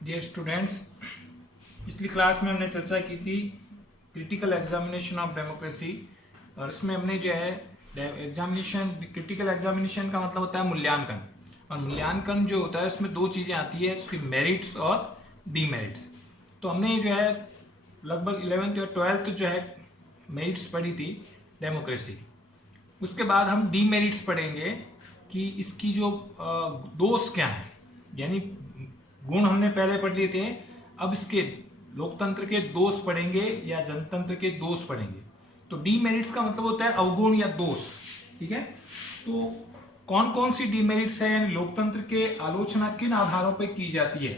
Dear students, पिछली class में हमने चर्चा की थी क्रिटिकल एग्जामिनेशन ऑफ डेमोक्रेसी। और इसमें हमने जो है एग्जामिनेशन, क्रिटिकल एग्जामिनेशन का मतलब होता है मूल्यांकन। और मूल्यांकन जो होता है उसमें दो चीज़ें आती है, उसकी मेरिट्स और डीमेरिट्स। तो हमने जो है लगभग 11th और 12th जो है मेरिट्स पढ़ी थी डेमोक्रेसी की। उसके बाद हम डीमेरिट्स पढ़ेंगे कि इसकी जो दोष क्या हैं, यानी गुण हमने पहले पढ़ लिए थे, अब इसके लोकतंत्र के दोष पढ़ेंगे या जनतंत्र के दोष पढ़ेंगे। तो डीमेरिट्स का मतलब होता है अवगुण या दोष। ठीक है, तो कौन कौन सी डीमेरिट्स है, यानी लोकतंत्र के आलोचना किन आधारों पर की जाती है,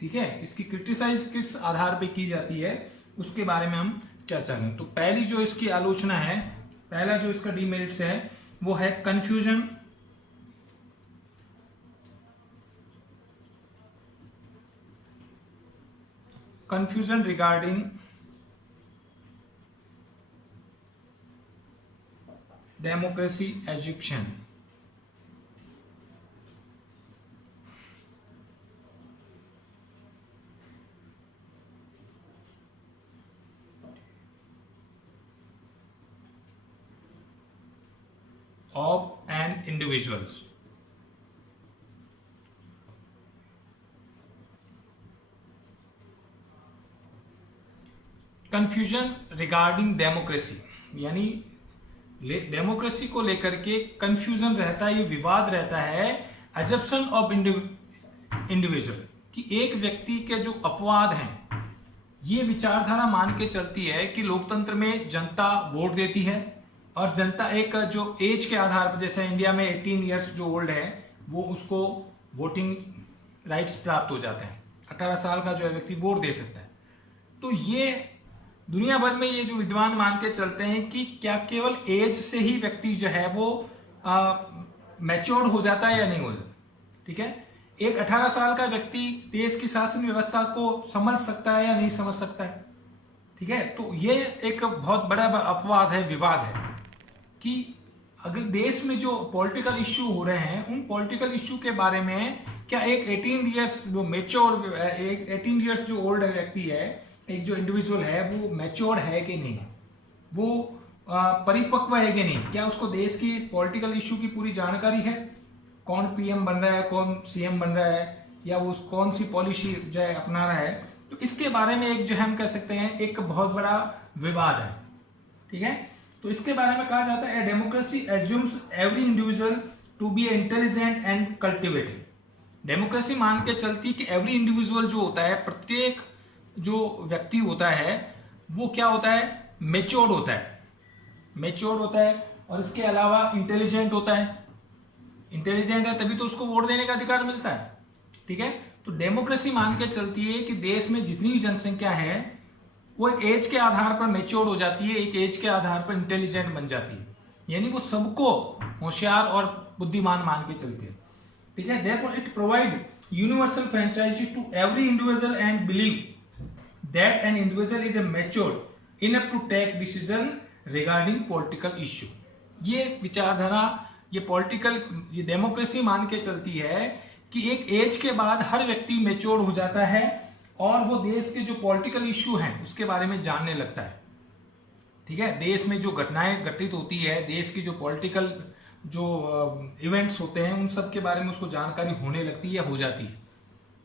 ठीक है, इसकी क्रिटिसाइज किस आधार पे की जाती है, उसके बारे में हम चर्चा करें। तो पहली जो इसकी आलोचना है, पहला जो इसका डीमेरिट्स है वो है confusion regarding democracy Egyptian. of an individuals। Confusion regarding democracy, यानी डेमोक्रेसी को लेकर के कंफ्यूजन रहता है, ये विवाद रहता है एजप्शन ऑफ इंडिविजुअल, कि एक व्यक्ति के जो अपवाद हैं, ये विचारधारा मान के चलती है कि लोकतंत्र में जनता वोट देती है और जनता एक जो एज के आधार पर, जैसे इंडिया में 18 इयर्स जो ओल्ड है वो उसको वोटिंग राइट्स प्राप्त हो जाते हैं, 18 साल का जो है व्यक्ति वोट दे सकता है। तो ये दुनिया भर में ये जो विद्वान मान के चलते हैं कि क्या केवल एज से ही व्यक्ति जो है वो मैच्योर्ड हो जाता है या नहीं हो जाता। ठीक है, एक 18 साल का व्यक्ति देश की शासन व्यवस्था को समझ सकता है या नहीं समझ सकता है। ठीक है, तो ये एक बहुत बड़ा अपवाद है, विवाद है कि अगर देश में जो पॉलिटिकल इश्यू हो रहे हैं, उन पॉलिटिकल इश्यू के बारे में क्या एक 18 इयर्स जो मैच्योर, एक 18 इयर्स जो ओल्ड व्यक्ति है, एक जो इंडिविजुअल है, वो मैच्योर है कि नहीं, वो परिपक्व है कि नहीं, क्या उसको देश की पॉलिटिकल इश्यू की पूरी जानकारी है, कौन पीएम बन रहा है, कौन सीएम बन रहा है, या वो कौन सी पॉलिसी जो है अपना रहा है। तो इसके बारे में एक जो है हम कह सकते हैं एक बहुत बड़ा विवाद है। ठीक है, तो इसके बारे में कहा जाता है democracy assumes every individual to be intelligent and cultivated. Democracy मान के चलती है कि एवरी इंडिविजुअल जो होता है, प्रत्येक जो व्यक्ति होता है वो क्या होता है, मेच्योर्ड होता है, मेच्योर्ड होता है, और इसके अलावा इंटेलिजेंट होता है। इंटेलिजेंट है तभी तो उसको वोट देने का अधिकार मिलता है। ठीक है, तो डेमोक्रेसी मान के चलती है कि देश में जितनी भी जनसंख्या है वो एक एज के आधार पर मैच्योर हो जाती है, एक एज के आधार पर इंटेलिजेंट बन जाती है, यानी वो सबको होशियार और बुद्धिमान मान के चलती है। ठीक है, therefore it provide universal franchise to every individual and believe that an individual is matured enough to take decision regarding political issue। ये विचारधारा, ये पॉलिटिकल, ये डेमोक्रेसी मान के चलती है कि एक एज के बाद हर व्यक्ति मैच्योर हो जाता है और वो देश के जो पॉलिटिकल इश्यू हैं उसके बारे में जानने लगता है। ठीक है, देश में जो घटनाएं घटित होती है, देश की जो पॉलिटिकल जो इवेंट्स होते हैं, उन सब के बारे में उसको जानकारी होने लगती है या हो जाती है।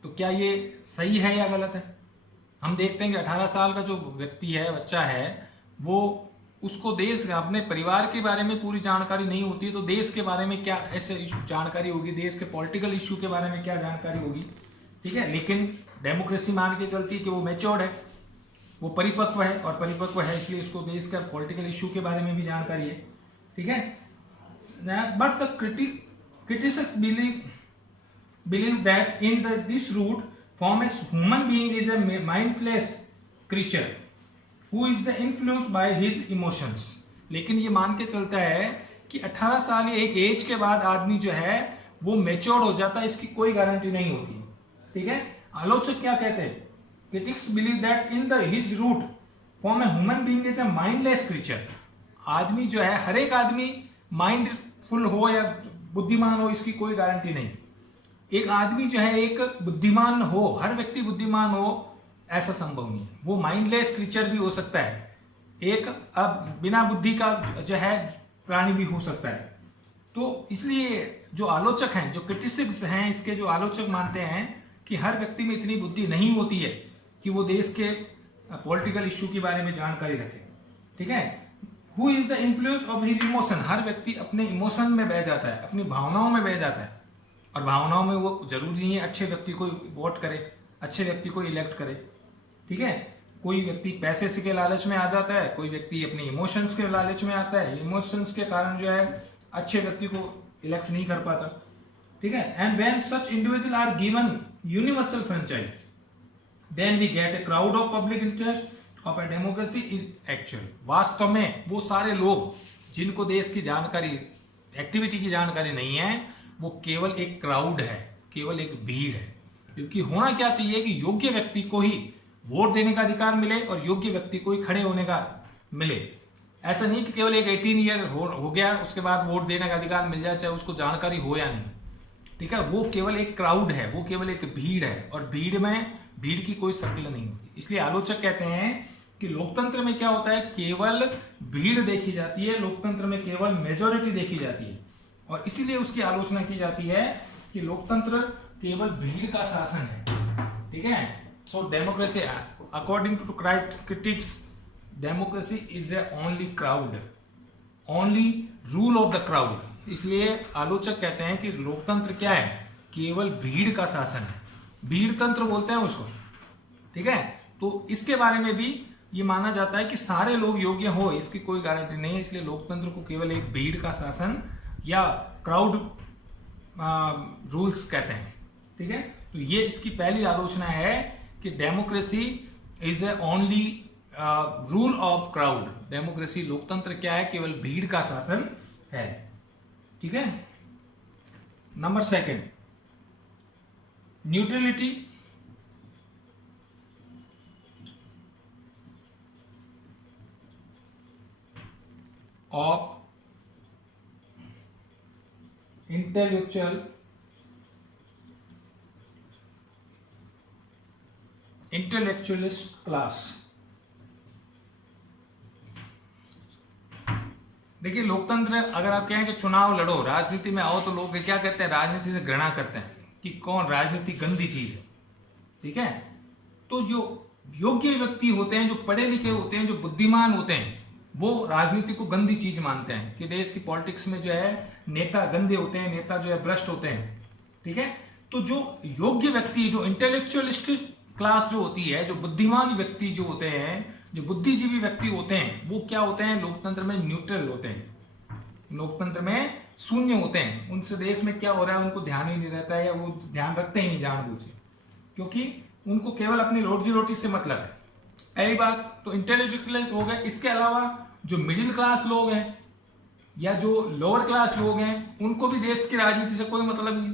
तो क्या ये सही है या गलत है? हम देखते हैं कि 18 साल का जो व्यक्ति है, बच्चा है, वो उसको देश, अपने परिवार के बारे में पूरी जानकारी नहीं होती, तो देश के बारे में क्या ऐसे जानकारी होगी, देश के पॉलिटिकल इश्यू के बारे में क्या जानकारी होगी। ठीक है, लेकिन डेमोक्रेसी मान के चलती है कि वो मैच्योर्ड है, वो परिपक्व है, और परिपक्व है इसलिए उसको देश का पॉलिटिकल इश्यू के बारे में भी जानकारी है। ठीक है, but the critics believe that in this root form a human being is a mindless creature who is influenced by his emotions। लेकिन ये मान के चलता है कि 18 साल या एक एज के बाद आदमी जो है वो मैच्योर हो जाता है, इसकी कोई गारंटी नहीं होती। ठीक है, आलोचक क्या कहते हैं, critics believe that in the his root form a human being is a mindless creature. आदमी जो है, हर एक आदमी माइंडफुल हो या बुद्धिमान हो, इसकी कोई गारंटी नहीं। एक आदमी जो है एक बुद्धिमान हो, हर व्यक्ति बुद्धिमान हो, ऐसा संभव नहीं है। वो माइंडलेस क्रीचर भी हो सकता है, एक अब बिना बुद्धि का जो है प्राणी भी हो सकता है। तो इसलिए जो आलोचक हैं, जो क्रिटिसिक्स हैं, इसके जो आलोचक मानते हैं कि हर व्यक्ति में इतनी बुद्धि नहीं होती है कि वो देश के पॉलिटिकल इश्यू के बारे में जानकारी रखे। ठीक है, who is the influence of his emotion, हर व्यक्ति अपने इमोशन में बह जाता है, अपनी भावनाओं में बह जाता है, और भावनाओं में वो जरूरी नहीं है अच्छे व्यक्ति को वोट करे, अच्छे व्यक्ति को इलेक्ट करे। ठीक है, कोई व्यक्ति पैसे से के लालच में आ जाता है, कोई व्यक्ति अपने इमोशंस के लालच में आता है, इमोशंस के कारण जो है अच्छे व्यक्ति को इलेक्ट नहीं कर पाता। ठीक है, and when such individual are given universal franchise then we get a crowd of public interest of a democracy is actual. वास्तव में वो सारे लोग जिनको देश की जानकारी, एक्टिविटी की जानकारी नहीं है, वो केवल एक क्राउड है, केवल एक भीड़ है। क्योंकि होना क्या चाहिए कि योग्य व्यक्ति को ही वोट देने का अधिकार मिले और योग्य व्यक्ति को ही खड़े होने का मिले। ऐसा नहीं कि केवल एक 18 ईयर हो गया उसके बाद वोट देने का अधिकार मिल जाए, चाहे उसको जानकारी हो या नहीं। ठीक है, वो केवल एक क्राउड है, वो केवल एक भीड़ है, और भीड़ में भीड़ की कोई शक्ल नहीं होती। इसलिए आलोचक कहते हैं कि लोकतंत्र में क्या होता है, केवल भीड़ देखी जाती है, लोकतंत्र में केवल मेजोरिटी देखी जाती है, और इसीलिए उसकी आलोचना की जाती है कि लोकतंत्र केवल भीड़ का शासन है। ठीक है, so democracy according to critics, democracy is a only crowd, only rule of the crowd. इसलिए आलोचक कहते हैं कि लोकतंत्र क्या है, केवल भीड़ का शासन है, भीड़ तंत्र बोलते हैं उसको। ठीक है, तो इसके बारे में भी ये माना जाता है कि सारे लोग योग्य हो, इसकी कोई गारंटी नहीं है। इसलिए लोकतंत्र को केवल एक भीड़ का शासन या क्राउड रूल्स कहते हैं। ठीक है, तो ये इसकी पहली आलोचना है कि democracy is a only rule of crowd. Democracy, लोकतंत्र क्या है, केवल भीड़ का शासन है। ठीक है, number second, neutrality of intellectualist class. देखिए, लोकतंत्र अगर आप कहें कि चुनाव लड़ो, राजनीति में आओ, तो लोग क्या कहते हैं, राजनीति से घृणा करते हैं कि कौन, राजनीति गंदी चीज है। ठीक है, तो जो योग्य व्यक्ति होते हैं, जो पढ़े लिखे होते हैं, जो बुद्धिमान होते हैं, वो राजनीति को गंदी चीज मानते हैं कि देश की पॉलिटिक्स में जो है नेता गंदे होते हैं, नेता जो है भ्रष्ट होते हैं। ठीक है, तो जो योग्य व्यक्ति, जो इंटेलेक्चुअलिस्ट क्लास जो होती है, जो बुद्धिमान व्यक्ति जो होते हैं, जो बुद्धिजीवी व्यक्ति होते हैं, वो क्या होते हैं, लोकतंत्र में न्यूट्रल होते हैं, लोकतंत्र में शून्य होते हैं। उनसे देश में क्या हो रहा है उनको ध्यान ही नहीं रहता है, या वो ध्यान रखते ही नहीं जानबूझ के, क्योंकि उनको केवल अपनी रोजी रोटी से मतलब है। पहली बात तो इंटेलेक्चुअलिस्ट हो गए। इसके अलावा जो मिडिल क्लास लोग हैं या जो लोअर क्लास लोग हैं, उनको भी देश की राजनीति से कोई मतलब नहीं।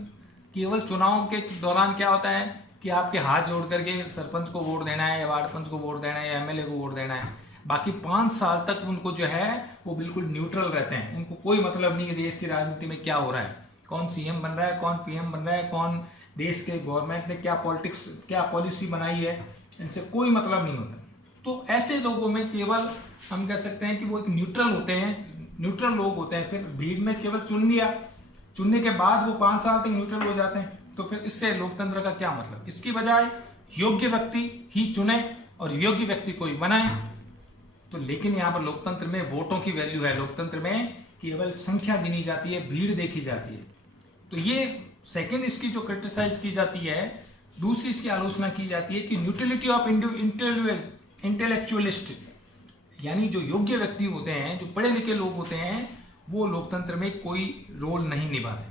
केवल चुनाव के दौरान क्या होता है कि आपके हाथ जोड़ करके सरपंच को वोट देना है, या वार्ड पंच को वोट देना है, या एमएलए को वोट देना है। बाकी 5 साल तक उनको जो है वो बिल्कुल न्यूट्रल रहते हैं, उनको कोई मतलब नहीं है देश की राजनीति में क्या हो रहा है, कौन सीएम बन रहा है, कौन पीएम बन रहा है, कौन देश के गवर्नमेंट ने क्या पॉलिटिक्स, क्या पॉलिसी बनाई है, इनसे कोई मतलब नहीं होता। तो ऐसे लोगों में केवल हम कह सकते हैं कि वो एक न्यूट्रल होते हैं, न्यूट्रल लोग होते हैं। फिर भीड़ में केवल चुन लिया, चुनने के बाद वो 5 साल तक न्यूट्रल हो जाते हैं, तो फिर इससे लोकतंत्र का क्या मतलब। इसकी बजाय योग्य व्यक्ति ही चुने और योग्य व्यक्ति को ही बनाए। तो लेकिन यहाँ पर लोकतंत्र में वोटों की वैल्यू है, लोकतंत्र में केवल संख्या गिनी जाती है, भीड़ देखी जाती है। तो ये सेकंड इसकी जो क्रिटिसाइज की जाती है। दूसरी इसकी आलोचना की जाती है कि न्यूट्रलिटी ऑफ इंटेलेक्चुअलिस्ट, यानी जो योग्य व्यक्ति होते हैं, जो पढ़े लिखे लोग होते हैं, वो लोकतंत्र में कोई रोल नहीं निभाते।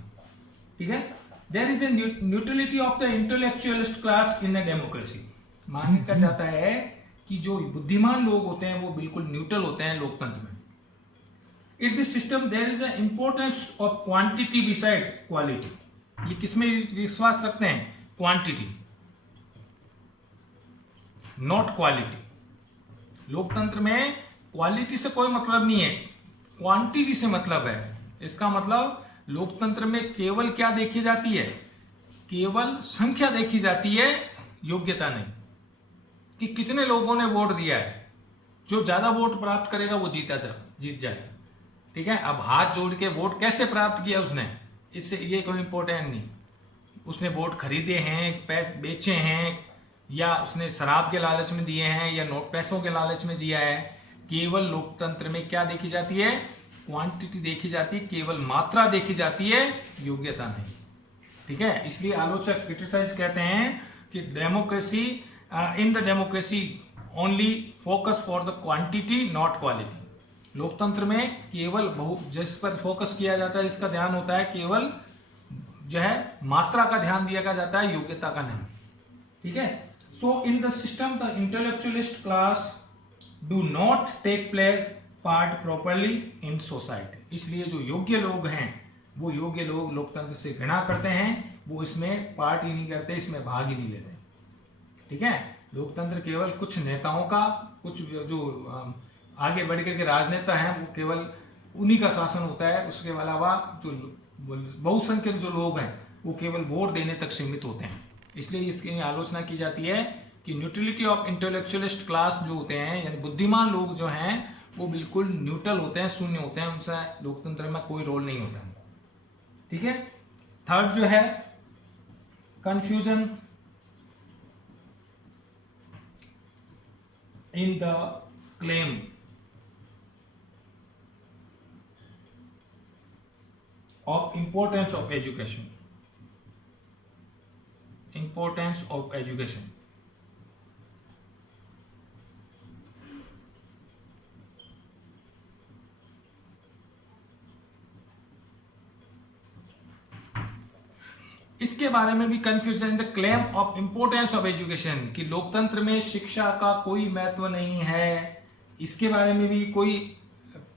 ठीक है, there is a neutrality of the intellectualist class in a democracy. मानने का जाता है कि जो बुद्धिमान लोग होते हैं वो बिल्कुल न्यूट्रल होते हैं लोकतंत्र में। In this system there is a importance of quantity beside quality. ये किसमें विश्वास रखते हैं, क्वांटिटी नॉट क्वालिटी। लोकतंत्र में क्वालिटी से कोई मतलब नहीं है, क्वांटिटी से मतलब है। इसका मतलब लोकतंत्र में केवल क्या देखी जाती है केवल संख्या देखी जाती है, योग्यता नहीं, कि कितने लोगों ने वोट दिया है। जो ज्यादा वोट प्राप्त करेगा वो जीत जाएगा। ठीक है, अब हाथ जोड़ के वोट कैसे प्राप्त किया उसने, इससे ये कोई इंपॉर्टेंट नहीं। उसने वोट खरीदे हैं, पैसे बेचे हैं, या उसने शराब के लालच में दिए हैं, या नोट पैसों के लालच में दिया है। केवल लोकतंत्र में क्या देखी जाती है, क्वांटिटी देखी जाती है, केवल मात्रा देखी जाती है, योग्यता नहीं। ठीक है, इसलिए आलोचक क्रिटिसाइज कहते हैं कि democracy in the democracy only focus for the quantity not quality. लोकतंत्र में केवल जिस पर फोकस किया जाता है, जिसका ध्यान होता है, केवल जो है मात्रा का ध्यान दिया जाता है, योग्यता का नहीं। ठीक है, so in the system the intellectualist class do not take part properly in society. इसलिए जो योग्य लोग हैं, वो योग्य लोग लोकतंत्र से घृणा करते हैं, वो इसमें पार्ट ही नहीं करते, इसमें भाग ही नहीं लेते। ठीक है, लोकतंत्र केवल कुछ नेताओं का, कुछ जो आगे बढ़ करके राजनेता हैं, वो केवल उन्हीं का शासन होता है। उसके अलावा जो बहुसंख्यक जो लोग हैं, वो केवल वोट देने तक सीमित होते हैं। इसलिए इसकी आलोचना की जाती है कि न्यूट्रलिटी ऑफ इंटेलेक्चुअलिस्ट क्लास जो होते हैं, यानी बुद्धिमान लोग जो हैं, वो बिल्कुल न्यूट्रल होते हैं, शून्य होते हैं, उनसे लोकतंत्र में कोई रोल नहीं होता। ठीक है, थर्ड जो है confusion in the claim of importance of education. Importance of education. इसके बारे में भी confusion in the claim of importance of education, कि लोकतंत्र में शिक्षा का कोई महत्व नहीं है। इसके बारे में भी कोई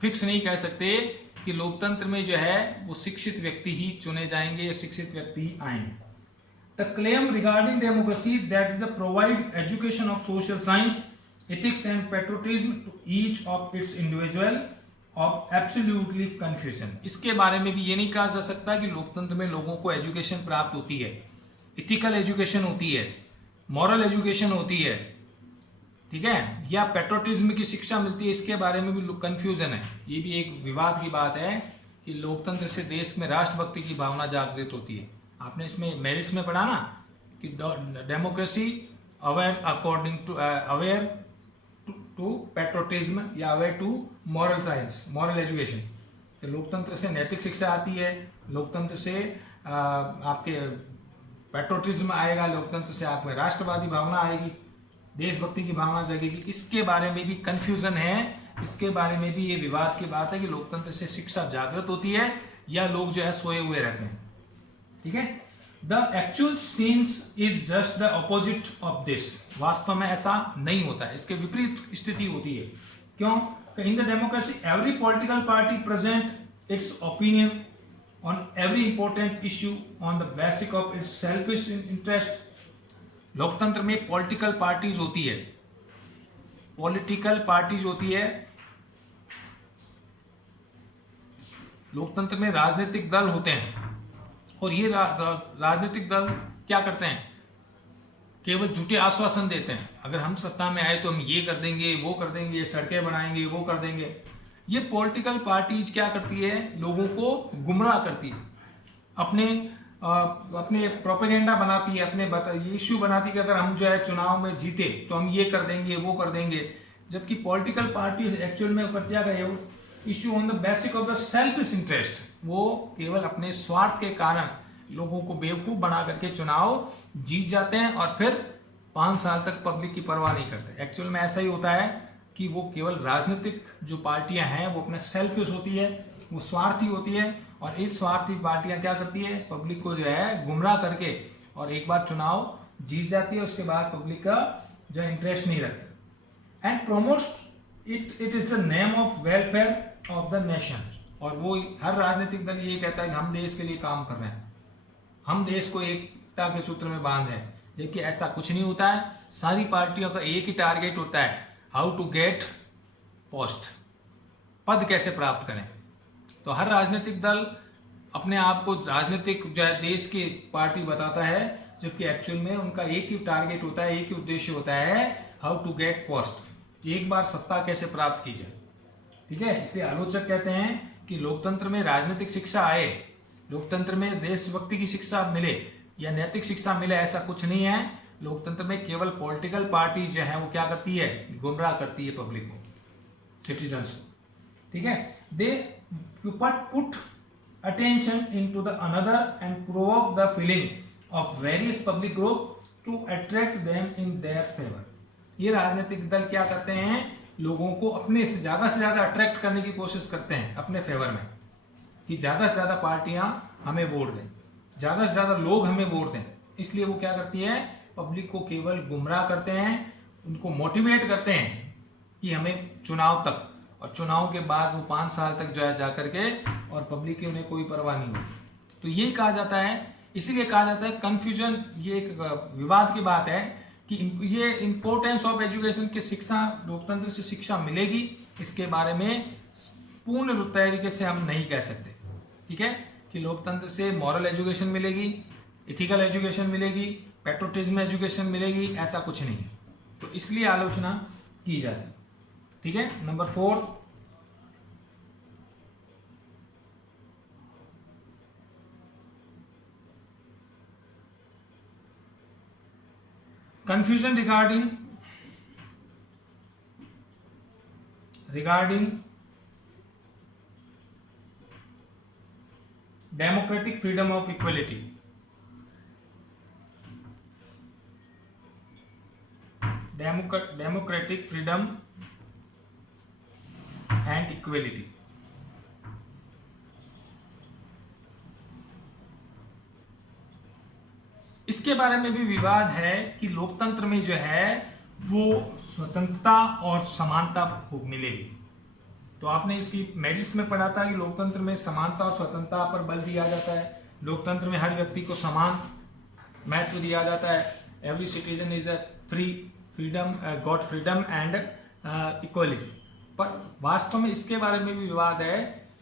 फिक्स नहीं कह सकते कि लोकतंत्र में जो है वो शिक्षित व्यक्ति ही चुने जाएंगे या शिक्षित व्यक्ति ही आएंगे। The claim regarding democracy that is the provide education of social science, ethics and patriotism to each of its individual of absolutely confusion. इसके बारे में भी ये नहीं कहा जा सकता कि लोकतंत्र में लोगों को एजुकेशन प्राप्त होती है, इथिकल एजुकेशन होती है, मॉरल एजुकेशन होती है, ठीक है, या पेट्रोटिज्म की शिक्षा मिलती है। इसके बारे में भी कंफ्यूजन है। ये भी एक विवाद की बात है कि लोकतंत्र से देश में राष्ट्रभक्ति की भावना जागृत होती है। आपने इसमें मेरिट्स में पढ़ा ना कि democracy aware according to aware to patriotism या aware to moral science, moral education. तो लोकतंत्र से नैतिक शिक्षा आती है, लोकतंत्र से आपके पेट्रोटिज्म आएगा, लोकतंत्र से आपमें राष्ट्रवादी भावना आएगी, देशभक्ति की भावना जगेगी। इसके बारे में भी कंफ्यूजन है, इसके बारे में भी ये विवाद की बात है कि लोकतंत्र से शिक्षा जागृत होती है या लोग जो है सोए हुए रहते हैं। ठीक है, the actual scenes is just the opposite of this. वास्तव में ऐसा नहीं होता है, इसके विपरीत स्थिति होती है। क्यों? In the democracy every political party present it's opinion on every important issue on the basis of its selfish interest. लोकतंत्र में पॉलिटिकल पार्टीज होती है, पॉलिटिकल पार्टीज होती है, लोकतंत्र में राजनीतिक दल होते हैं, और ये राजनीतिक दल क्या करते हैं? केवल झूठे आश्वासन देते हैं। अगर हम सत्ता में आए तो हम ये कर देंगे, वो कर देंगे, सड़कें बनाएंगे, वो कर देंगे। ये पॉलिटिकल पार्टीज क्या करती है? लोगों को गुमराह करती है, अपने प्रोपेगेंडा बनाती है, अपने इश्यू बनाती है कि अगर हम जो है चुनाव में जीते तो हम ये कर देंगे, वो कर देंगे। जबकि पॉलिटिकल पार्टी एक्चुअल में ऊपर क्या गए, issue on the basis of the selfish interest. वो केवल अपने स्वार्थ के कारण लोगों को बेवकूफ बना करके चुनाव जीत जाते हैं और फिर 5 साल तक पब्लिक की परवाह नहीं करते। एक्चुअल में ऐसा ही होता है कि वो केवल राजनीतिक जो पार्टियां हैं वो अपने सेल्फिश होती है, वो स्वार्थी होती है, और इस स्वार्थी पार्टियां क्या करती है? पब्लिक को जो है गुमराह करके और एक बार चुनाव जीत जाती है, उसके बाद पब्लिक का जो इंटरेस्ट नहीं रखती। And promotes it is the name of welfare of the nation. और वो हर राजनीतिक दल ये कहता है कि हम देश के लिए काम कर रहे हैं, हम देश को एकता के सूत्र में बांध रहे हैं, जबकि ऐसा कुछ नहीं होता है। सारी पार्टियों का एक ही टारगेट होता है, हाउ टू गेट पोस्ट, पद कैसे प्राप्त करें। तो हर राजनीतिक दल अपने आप को राजनीतिक जो है देश की पार्टी बताता है, जबकि एक्चुअल में उनका एक ही टारगेट होता है, एक ही उद्देश्य होता है, हाउ टू गेट पोस्ट, एक बार सत्ता कैसे प्राप्त की जाए। ठीक है, इसलिए आलोचक कहते हैं कि लोकतंत्र में राजनीतिक शिक्षा आए, लोकतंत्र में देशभक्ति की शिक्षा मिले या नैतिक शिक्षा मिले, ऐसा कुछ नहीं है। लोकतंत्र में केवल पॉलिटिकल पार्टी जो है वो क्या करती है, गुमराह करती है पब्लिक को, सिटीजन्स को। ठीक है, they put attention into the another and provoke the feeling of various public group to attract them in their favor। ये राजनीतिक दल क्या करते हैं, लोगों को अपने से ज्यादा अट्रैक्ट करने की कोशिश करते हैं अपने फेवर में, कि ज्यादा से ज्यादा पार्टियां हमें वोट दें, ज्यादा से ज्यादा लोग हमें वोट दें। इसलिए वो क्या करती है, पब्लिक को केवल गुमराह करते हैं, उनको मोटिवेट करते हैं कि हमें चुनाव तक, और चुनाव के बाद वो 5 साल तक जो है जाकर के, और पब्लिक की उन्हें कोई परवाह नहीं होती। तो यही कहा जाता है, इसीलिए कहा जाता है कन्फ्यूजन, ये एक विवाद की बात है कि ये इंपॉर्टेंस ऑफ एजुकेशन की शिक्षा, लोकतंत्र से शिक्षा मिलेगी, इसके बारे में पूर्ण तरीके से हम नहीं कह सकते। ठीक है, कि लोकतंत्र से मॉरल एजुकेशन मिलेगी, इथिकल एजुकेशन मिलेगी, पेट्रोटिज्म एजुकेशन मिलेगी, ऐसा कुछ नहीं है। तो इसलिए आलोचना की जाती है। ठीक है, number 4, confusion regarding democratic freedom of equality। democratic freedom and equality। इसके बारे में भी विवाद है कि लोकतंत्र में जो है वो स्वतंत्रता और समानता मिलेगी। तो आपने इसकी मेरिट्स में पढ़ा था कि लोकतंत्र में समानता और स्वतंत्रता पर बल दिया जाता है, लोकतंत्र में हर व्यक्ति को समान महत्व दिया जाता है। Every citizen is a freedom got freedom and equality. पर वास्तव में इसके बारे में भी विवाद है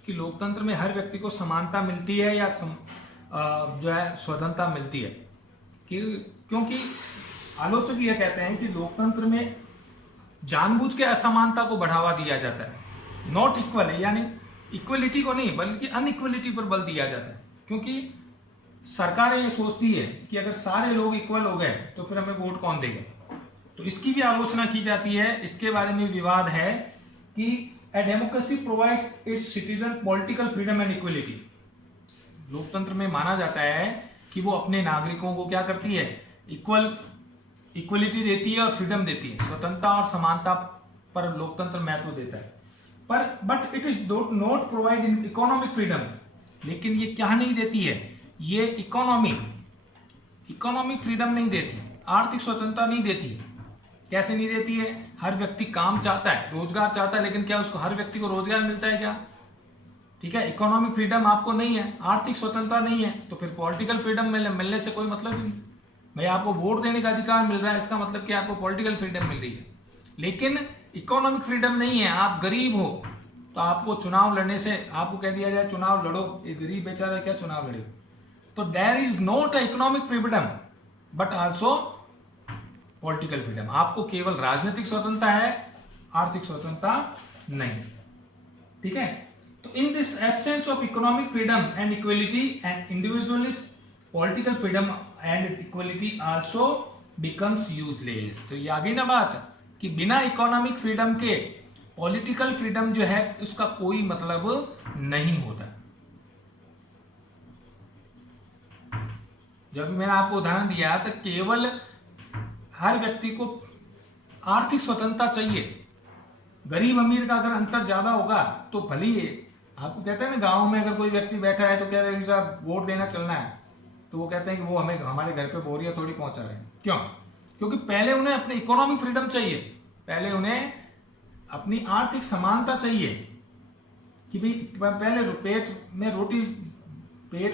कि लोकतंत्र में हर व्यक्ति को समानता मिलती है या जो है स्वतंत्रता मिलती है, क्योंकि आलोचक यह कहते हैं कि लोकतंत्र में जानबूझ के असमानता को बढ़ावा दिया जाता है, नॉट इक्वल, यानी इक्वलिटी को नहीं बल्कि अनइक्वलिटी पर बल दिया जाता है। क्योंकि सरकारें ये सोचती है कि अगर सारे लोग इक्वल हो गए तो फिर हमें वोट कौन देगा। तो इसकी भी आलोचना की जाती है। इसके बारे में विवाद है कि a democracy provides it's citizen political freedom and equality. लोकतंत्र में माना जाता है कि वो अपने नागरिकों को क्या करती है, इक्वलिटी देती है और फ्रीडम देती है, स्वतंत्रता और समानता पर लोकतंत्र महत्व देता है। पर but it is not provide in economic freedom. लेकिन ये क्या नहीं देती है, ये इकोनॉमिक फ्रीडम नहीं देती, आर्थिक स्वतंत्रता नहीं देती। कैसे नहीं देती है, हर व्यक्ति काम चाहता है, रोजगार चाहता है, लेकिन क्या उसको हर व्यक्ति को रोजगार मिलता है क्या? ठीक है, इकोनॉमिक फ्रीडम आपको नहीं है, आर्थिक स्वतंत्रता नहीं है, तो फिर पॉलिटिकल फ्रीडम मिलने से कोई मतलब ही नहीं। भाई आपको वोट देने का अधिकार मिल रहा है, इसका मतलब कि आपको पॉलिटिकल फ्रीडम मिल रही है। लेकिन इकोनॉमिक फ्रीडम नहीं है, आप गरीब हो तो आपको चुनाव लड़ने से, आपको कह दिया जाए चुनाव लड़ो, ये गरीब बेचारा क्या चुनाव लड़े। तो there is not economic freedom but also political freedom. आपको केवल राजनीतिक स्वतंत्रता है, आर्थिक स्वतंत्रता नहीं। ठीक है, तो in this absence of economic freedom and equality and individualist political freedom and equality also becomes useless. तो ये आ गई ना बात कि बिना इकोनॉमिक फ्रीडम के पॉलिटिकल फ्रीडम जो है उसका कोई मतलब नहीं होता। जब मैंने आपको उदाहरण दिया तो केवल हर व्यक्ति को आर्थिक स्वतंत्रता चाहिए। गरीब अमीर का अगर अंतर ज्यादा होगा तो भले ही आपको कहते हैं ना, गांव में अगर कोई व्यक्ति बैठा है तो कह रहे हैं साहब वोट देना चलना है, तो वो कहते हैं कि वो हमें हमारे घर पे बोरियां थोड़ी पहुंचा रहे हैं। क्यों? क्योंकि पहले उन्हें अपनी इकोनॉमिक फ्रीडम चाहिए, पहले उन्हें अपनी आर्थिक समानता चाहिए कि भाई पहले पेट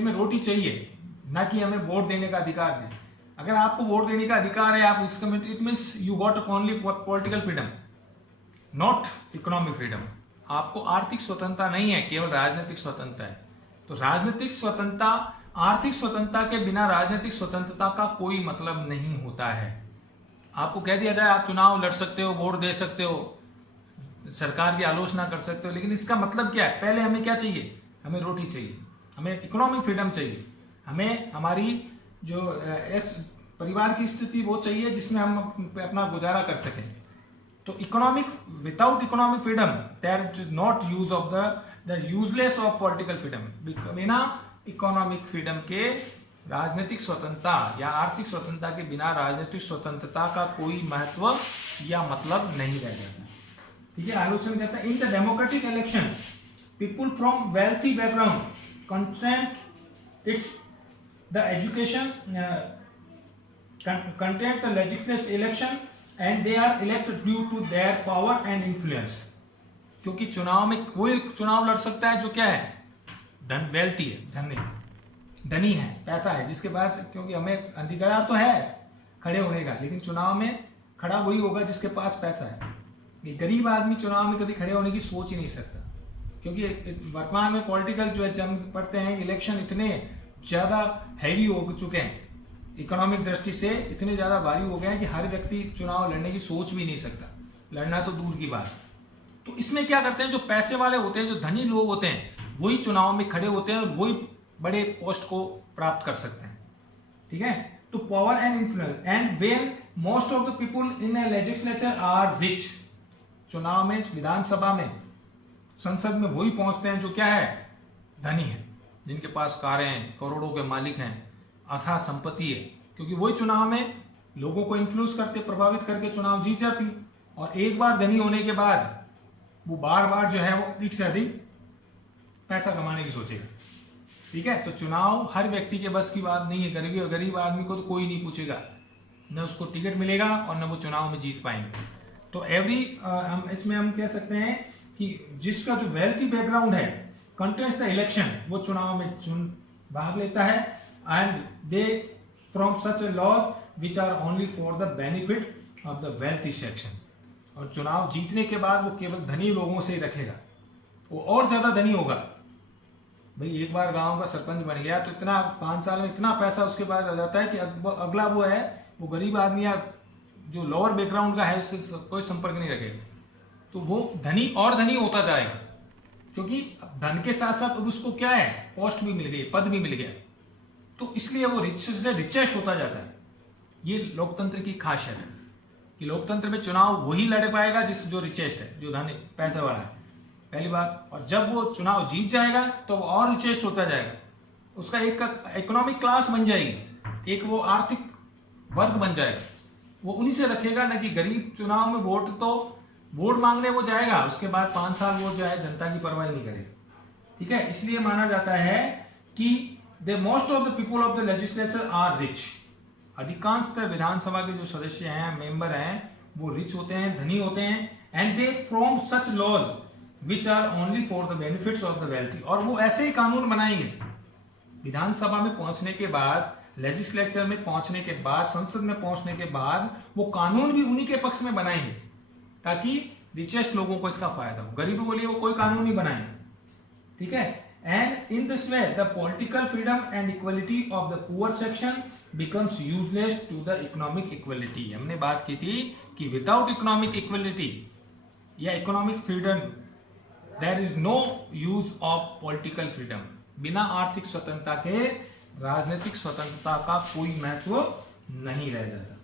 में रोटी चाहिए, ना कि हमें वोट देने का अधिकार है। अगर आपको वोट देने का अधिकार है, आप इसका it means you got only political freedom not economic freedom. आपको आर्थिक स्वतंत्रता नहीं है, केवल राजनीतिक स्वतंत्रता है। तो राजनीतिक स्वतंत्रता, आर्थिक स्वतंत्रता के बिना राजनीतिक स्वतंत्रता का कोई मतलब नहीं होता है। आपको कह दिया जाए आप चुनाव लड़ सकते हो, वोट दे सकते हो, सरकार की आलोचना कर सकते हो, लेकिन इसका मतलब क्या है? पहले हमें क्या चाहिए? हमें रोटी चाहिए, हमें इकोनॉमिक फ्रीडम चाहिए, हमें हमारी जो परिवार की स्थिति वो चाहिए जिसमें हम अपना गुजारा कर सकें। तो economic, without economic freedom there is not use of the useless of political freedom. बिना इकोनॉमिक फ्रीडम के राजनीतिक स्वतंत्रता या आर्थिक स्वतंत्रता के बिना राजनीतिक स्वतंत्रता का कोई महत्व या मतलब नहीं रह जाता। ठीक है, आलोचना कहता है in the democratic election people from wealthy background content it's the education content the legislative election and they are elected due to their power and influence. क्योंकि चुनाव में कोई चुनाव लड़ सकता है जो क्या है? वेल्थी है, धनी है, पैसा है, जिसके पास, क्योंकि हमें अधिकार तो है खड़े होने का, लेकिन चुनाव में खड़ा वही होगा जिसके पास पैसा है। ये गरीब आदमी चुनाव में कभी खड़े होने की सोच ही नहीं सकता, क्योंकि वर्तमान में पॉलिटिकल जो है जंग पड़ते हैं, इलेक्शन इतने ज्यादा हैवी हो चुके हैं, इकोनॉमिक दृष्टि से इतने ज्यादा भारी हो गए हैं कि हर व्यक्ति चुनाव लड़ने की सोच भी नहीं सकता, लड़ना तो दूर की बात। तो इसमें क्या करते हैं, जो पैसे वाले होते हैं, जो धनी लोग होते हैं, वही चुनाव में खड़े होते हैं और वही बड़े पोस्ट को प्राप्त कर सकते हैं। ठीक है, तो power and influence and when most of the people in a legislature are rich. चुनाव में, विधानसभा में, संसद में वही पहुंचते हैं जो क्या है? धनी है, जिनके पास कारें हैं, करोड़ों के मालिक हैं, अथाह संपत्ति है, क्योंकि वही चुनाव में लोगों को इन्फ्लुएंस करके, प्रभावित करके चुनाव जीत जाती। और एक बार धनी होने के बाद वो बार बार जो है वो अधिक से अधिक पैसा कमाने की सोचेगा। ठीक है, तो चुनाव हर व्यक्ति के बस की बात नहीं है। गरीब आदमी को तो कोई नहीं पूछेगा, न उसको टिकट मिलेगा और न वो चुनाव में जीत पाएंगे। तो इसमें हम कह सकते हैं कि जिसका जो वेल्थी बैकग्राउंड है, कंटेस्ट द इलेक्शन, वो चुनाव में भाग लेता है, and they from such laws which are only for the benefit of the wealthy section. और चुनाव जीतने के बाद वो केवल धनी लोगों से ही रखेगा, वो और ज्यादा धनी होगा। भाई एक बार गांव का सरपंच बन गया तो इतना 5 साल में इतना पैसा उसके पास आ जाता है कि अगला वो है, वो गरीब आदमी या जो लोअर बैकग्राउंड का है उससे कोई संपर्क नहीं रखेगा, तो वो धनी और धनी होता जाएगा, क्योंकि धन के साथ साथ अब उसको क्या है? पोस्ट भी मिल गई, पद भी मिल गया, तो इसलिए वो रिच से रिचेस्ट होता जाता है। ये लोकतंत्र की खासियत है कि लोकतंत्र में चुनाव वही लड़ पाएगा जो रिचेस्ट है, जो धनी पैसे वाला है, पहली बात। और जब वो चुनाव जीत जाएगा तो वो और रिचेस्ट होता जाएगा, उसका एक इकोनॉमिक क्लास बन जाएगी, एक वो आर्थिक वर्ग बन जाएगा, वो उन्हीं से रखेगा ना कि गरीब। चुनाव में वोट मांगने वो जाएगा, उसके बाद 5 साल वो जो है जनता की परवाह नहीं करेगा। ठीक है, इसलिए माना जाता है कि the most of the people of the legislature are rich. अधिकांशतः विधानसभा के जो सदस्य हैं, मेंबर हैं, वो रिच होते हैं, धनी होते हैं, and they from such laws which are only for the benefits of the wealthy. और वो ऐसे ही कानून बनाएंगे विधानसभा में पहुंचने के बाद, लेजिस्लेचर में पहुंचने के बाद, संसद में पहुंचने के बाद, वो कानून भी उन्हीं के पक्ष में बनाएंगे ताकि रिचेस्ट लोगों को इसका फायदा हो। गरीबों के लिए वो कोई कानून नहीं बनाएंगे। ठीक है, and in this way the political freedom and equality of the poor section becomes useless to the economic equality. हमने बात की थी कि विदाउट इकोनॉमिक इक्वलिटी या economic freedom there is no use of political freedom. बिना आर्थिक स्वतंत्रता के राजनीतिक स्वतंत्रता का कोई महत्व नहीं रह जाता।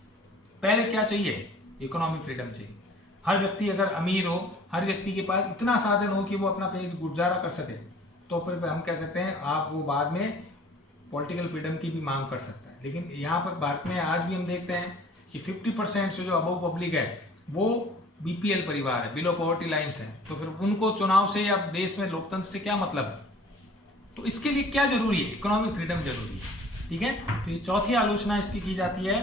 पहले क्या चाहिए? इकोनॉमिक फ्रीडम चाहिए। हर व्यक्ति अगर अमीर हो, हर व्यक्ति के पास इतना साधन हो कि वो अपना पेट गुजारा कर सके, तो फिर हम कह सकते हैं आप वो बाद में पॉलिटिकल फ्रीडम की भी मांग कर सकता है। लेकिन यहाँ पर भारत में आज भी हम देखते हैं कि 50% से जो अबव पब्लिक है वो बीपीएल परिवार है, बिलो पॉवर्टी लाइन्स है, तो फिर उनको चुनाव से या देश में लोकतंत्र से क्या मतलब है? तो इसके लिए क्या जरूरी है? इकोनॉमिक फ्रीडम जरूरी है। ठीक है, तो ये चौथी आलोचना इसकी की जाती है।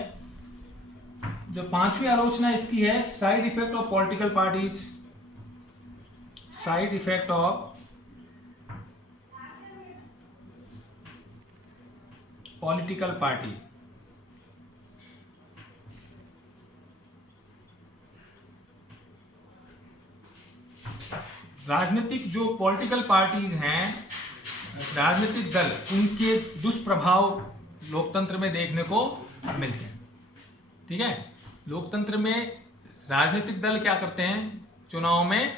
जो 5वीं आलोचना इसकी है, side effect of political parties. Side effect of political party. राजनीतिक जो पॉलिटिकल पार्टीज हैं राजनीतिक दल, उनके दुष्प्रभाव लोकतंत्र में देखने को मिलते हैं। ठीक है, लोकतंत्र में राजनीतिक दल क्या करते हैं, चुनाव में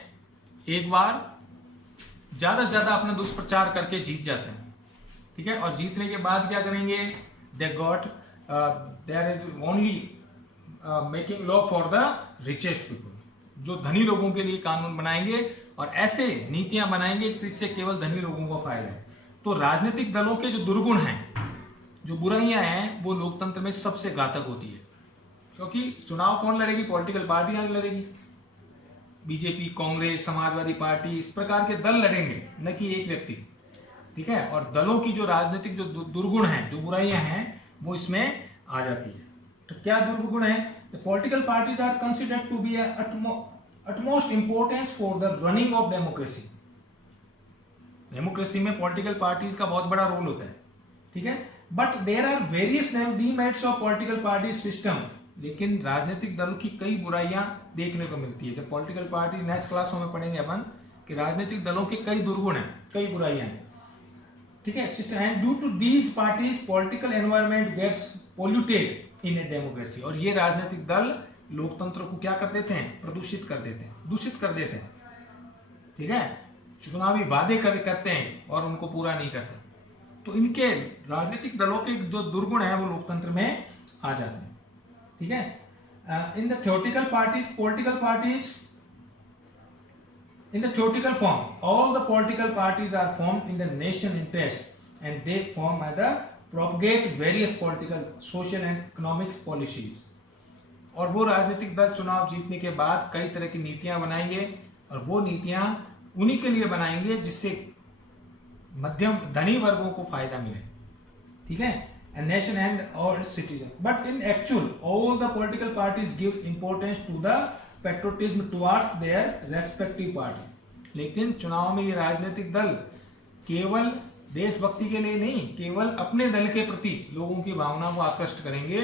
एक बार ज्यादा से ज्यादा अपना दुष्प्रचार करके जीत जाते हैं। ठीक है, और जीतने के बाद क्या करेंगे, they got there is only making law for the richest people, जो धनी लोगों के लिए कानून बनाएंगे और ऐसे नीतियां बनाएंगे जिससे केवल धनी लोगों को फायदा है। तो राजनीतिक दलों के जो दुर्गुण हैं, जो बुराइयां हैं, वो लोकतंत्र में सबसे घातक होती है। क्योंकि चुनाव कौन लड़ेगी, पॉलिटिकल पार्टियां लड़ेगी, बीजेपी, कांग्रेस, समाजवादी पार्टी, इस प्रकार के दल लड़ेंगे, न कि एक व्यक्ति। ठीक है, और दलों की जो राजनीतिक जो दुर्गुण हैं, जो बुराइयां हैं, वो इसमें आ जाती है। तो क्या दुर्गुण है, political parties are considered to be utmost importance for the running of democracy। Democracy में पॉलिटिकल पार्टीज का बहुत बड़ा रोल होता है। ठीक है, but there are various demerits of political party system. लेकिन राजनीतिक दलों की कई बुराइयां देखने को मिलती है। जब पॉलिटिकल पार्टी, नेक्स्ट क्लासों में पढ़ेंगे अपन कि राजनीतिक दलों के कई दुर्गुण हैं, कई बुराइयां हैं। ठीक है, system and due to these parties political environment gets polluted in a democracy. और ये राजनीतिक दल लोकतंत्र को क्या कर देते हैं, प्रदूषित कर देते हैं, दूषित कर देते हैं। ठीक है, चुनावी वादे करते हैं और उनको पूरा नहीं करते। तो इनके राजनीतिक दलों के जो दुर्गुण है वो लोकतंत्र में आ जाते हैं। ठीक है, in the theoretical parties, political parties in the theoretical form, all the political parties are formed in the nation interest and they form by the propagate various political, social and economic policies। और वो राजनीतिक दल चुनाव जीतने के बाद कई तरह की नीतियां बनाएंगे और वो नीतियां उन्हीं के लिए बनाएंगे जिससे मध्यम धनी वर्गों को फायदा मिले। ठीक है, a nation and all its citizens, but in actual all the political parties give importance to the patriotism towards their respective party. लेकिन चुनाव में ये राजनीतिक दल केवल देशभक्ति के लिए नहीं, केवल अपने दल के प्रति लोगों की भावना को आकृष्ट करेंगे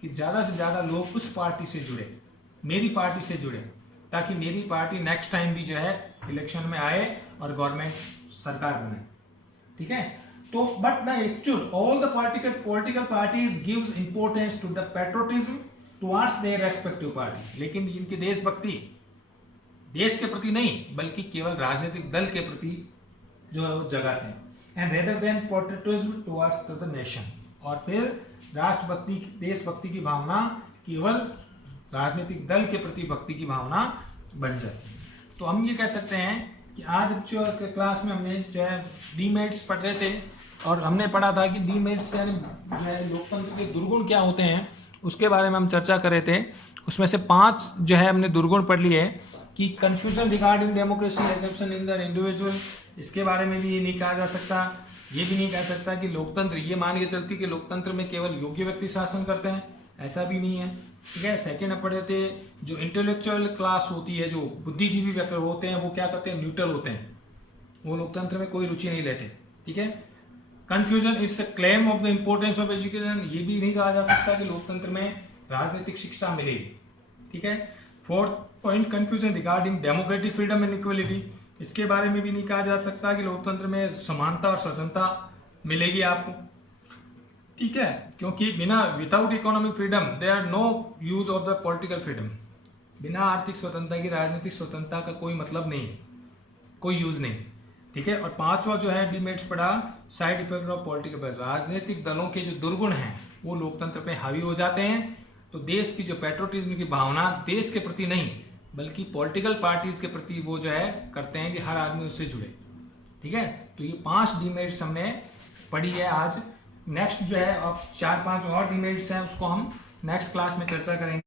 कि ज्यादा से ज्यादा लोग उस पार्टी से जुड़े, मेरी पार्टी से जुड़े, ताकि मेरी पार्टी नेक्स्ट टाइम भी जो है इलेक्शन में आए और गवर्नमेंट सरकार बने। ठीक है, तो but the actual all the political parties gives importance to the patriotism towards their respective party. लेकिन इनकी देशभक्ति देश के प्रति नहीं बल्कि केवल राजनीतिक दल के प्रति जो है वो जगाते हैं, and rather than patriotism towards the nation. और फिर राष्ट्रभक्ति, देशभक्ति की भावना केवल राजनीतिक दल के प्रति भक्ति की भावना बन जाती है। तो हम ये कह सकते हैं कि आज जो क्लास में हमने जो है डीमेरिट्स पढ़ रहे थे और हमने पढ़ा था कि डीमेरिट्स यानी जो है लोकतंत्र के दुर्गुण क्या होते हैं, उसके बारे में हम चर्चा कर रहे थे। उसमें से 5 जो है हमने दुर्गुण पढ़ लिए कि confusion regarding democracy, assumption in the individual, इसके बारे में भी ये नहीं कहा जा सकता। ये भी नहीं कह सकता कि लोकतंत्र, ये मान के चलती कि लोकतंत्र में केवल योग्य व्यक्ति शासन करते हैं, ऐसा भी नहीं है। ठीक है, सेकेंड पढ़े थे जो इंटेलेक्चुअल क्लास होती है, जो बुद्धिजीवी व्यक्ति होते हैं, वो क्या करते हैं, न्यूट्रल होते हैं, वो लोकतंत्र में कोई रुचि नहीं लेते। ठीक है, confusion it's a claim of the importance of education, ये भी नहीं कहा जा सकता कि लोकतंत्र में राजनीतिक शिक्षा मिलेगी। ठीक है, fourth point confusion regarding democratic freedom and equality, इसके बारे में भी नहीं कहा जा सकता कि लोकतंत्र में समानता और स्वतंत्रता मिलेगी आपको। ठीक है, क्योंकि बिना without economic freedom there are no use of the political freedom. बिना आर्थिक स्वतंत्रता की राजनीतिक स्वतंत्रता का कोई मतलब नहीं, कोई यूज नहीं। ठीक है, और 5वां जो है डीमेरिट्स पढ़ा साइड इफेक्ट ऑफ पॉलिटिकल। राजनीतिक दलों के जो दुर्गुण हैं वो लोकतंत्र पे हावी हो जाते हैं। तो देश की जो पेट्रोटिज्म की भावना देश के प्रति नहीं बल्कि पॉलिटिकल पार्टीज के प्रति वो जो है करते हैं कि हर आदमी उससे जुड़े। ठीक है, तो ये 5 डीमेरिट्स हमने पढ़ी है आज। नेक्स्ट जो है अब 4-5 और डीमेरिट्स हैं, उसको हम नेक्स्ट क्लास में चर्चा करेंगे।